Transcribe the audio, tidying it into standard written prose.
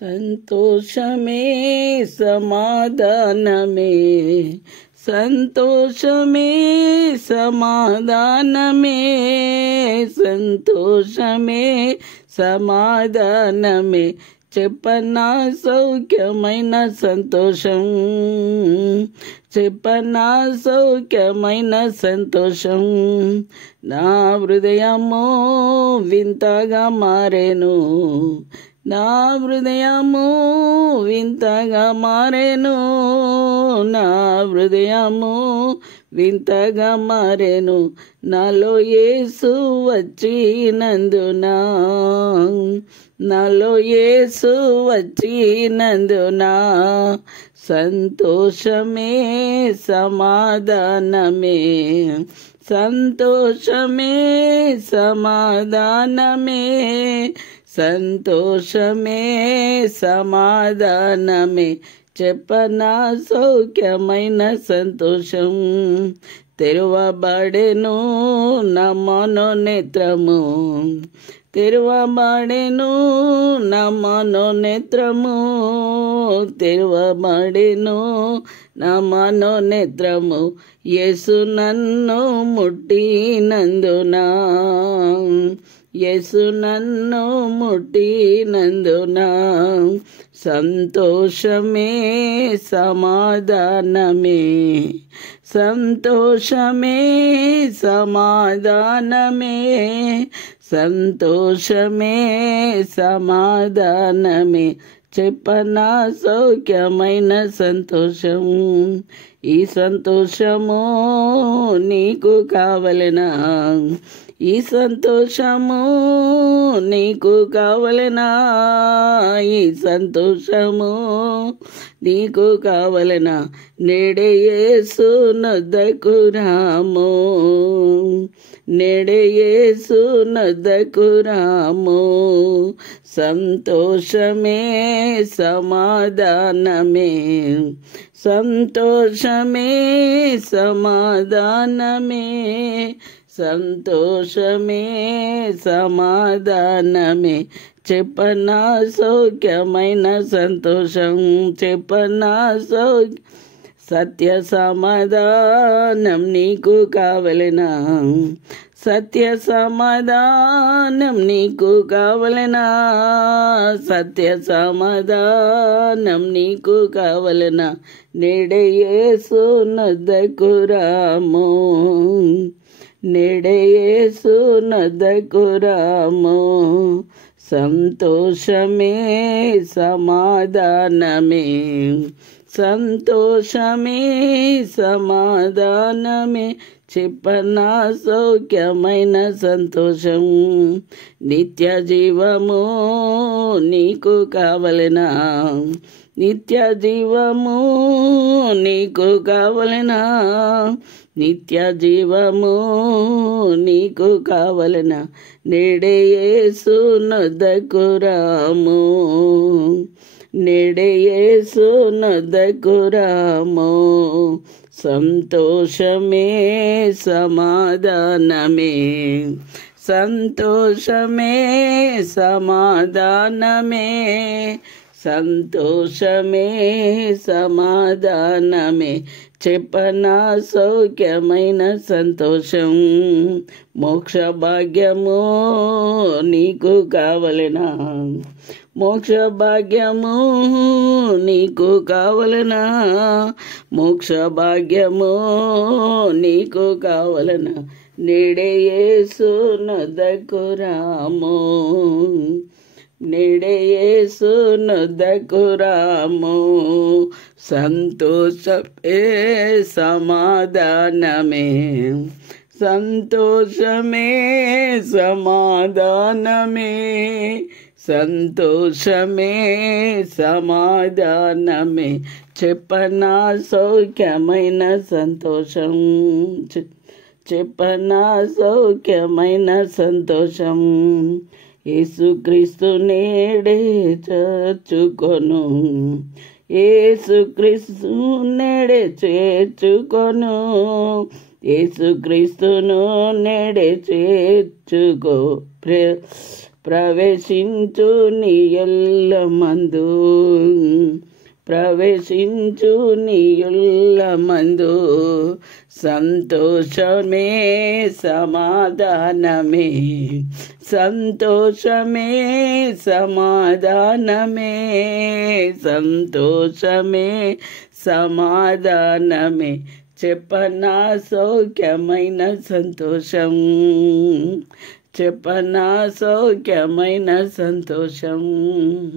సంతోషమే సమాధానమే, సంతోషమే సమాధానమే, సంతోషమే సమాధానమే. చెప్పనా సౌఖ్యమైన సంతోషం, చెప్పనా సౌఖ్యమైన సంతోషం. నా హృదయము వింతగా మారేను, నా హృదయము వింతగా మారేను, నా హృదయము వింతగా మారేను. నాలో యేసు వచ్చినందున, నాలో యేసు వచ్చినందున సంతోషమే సమాధానమే, సంతోషమే సమాధానమే, సంతోషమే సమాధానమే. చెప్పనా సౌఖ్యమైన సంతోషం. తెరువబడెను నా మనోనేత్రము, తెరువబడెను నా మనోనేత్రము, తెరువబడెను నా మనోనేత్రము. యేసు నన్ను ముట్టినందున, యేసు నన్ను ముట్టినందున సంతోషమే సమాధానమే, సంతోషమే సమాధానమే, సంతోషమే సమాధానమే. చెప్పనా సౌఖ్యమైన సంతోషం. ఈ సంతోషము నీకు కావలెనా, ఈ సంతోషము నీకు కావలెనా, ఈ సంతోషము నీకు కావలెనా. నేడే యేసు నొద్దకు రాము, నేడే యేసు నొద్దకు రాము. సంతోషమే సమాధానమే, సంతోషమే సమాధానమే, సంతోషమే సమాధానమే. చెప్పనా సౌఖ్యమైన సంతోషం, చెప్పనా సత్య సమాధానం నీకు కావలెనా, సత్య సమాధానం నీకు కావలెనా, సత్య సమాధానం నీకు కావలెనా. నేడే యేసు నొద్దకు రాము, నేడే యేసు నొద్దకు రాము. సంతోషమే సమాధానమే, సంతోషమే సమాధానమే. చెప్పనా సౌఖ్యమైన సంతోషం. నిత్య జీవము నీకు కావలెనా, నిత్య జీవము నీకు కావలెనా, నిత్య జీవము నీకు కావలెనా. నేడే యేసు నొద్దకు రాము, నేడే యేసు నొద్దకు రాము. సంతోషమే సమాధానమే, సంతోషమే సమాధానమే, సంతోషమే సమాధానమే. చెప్పనా సౌఖ్యమైన సంతోషం. మోక్ష భాగ్యము నీకు కావలెనా, మోక్ష భాగ్యము నీకు కావలెనా, మోక్ష భాగ్యము నీకు కావలెనా. నేడే యేసు నొద్దకు రాము, నేడే యేసు నొద్దకు రాము. సంతోషమే సమాధానమే, సంతోషమే సమాధానమే, సంతోషమే సమాధానమే. చెప్పనా సౌఖ్యమైన సంతోషం, చెప్పనా సౌఖ్యమైన సంతోషం. యేసుక్రీస్తు నేడే చేర్చుకొను, యేసుక్రీస్తు నేడే చేర్చుకొను, యేసుక్రీస్తును నేడే చేర్చుకో. ప్రవేశించు నీ ఎల్లమందు, ప్రవేశించు నీ ఎల్లమందు. సంతోషమే సమాధానమే, సంతోషమే సమాధానమే, సంతోషమే సమాధానమే. చెప్పనా సౌఖ్యమైన సంతోషం, చెప్పనా సౌఖ్యమైన సంతోషం.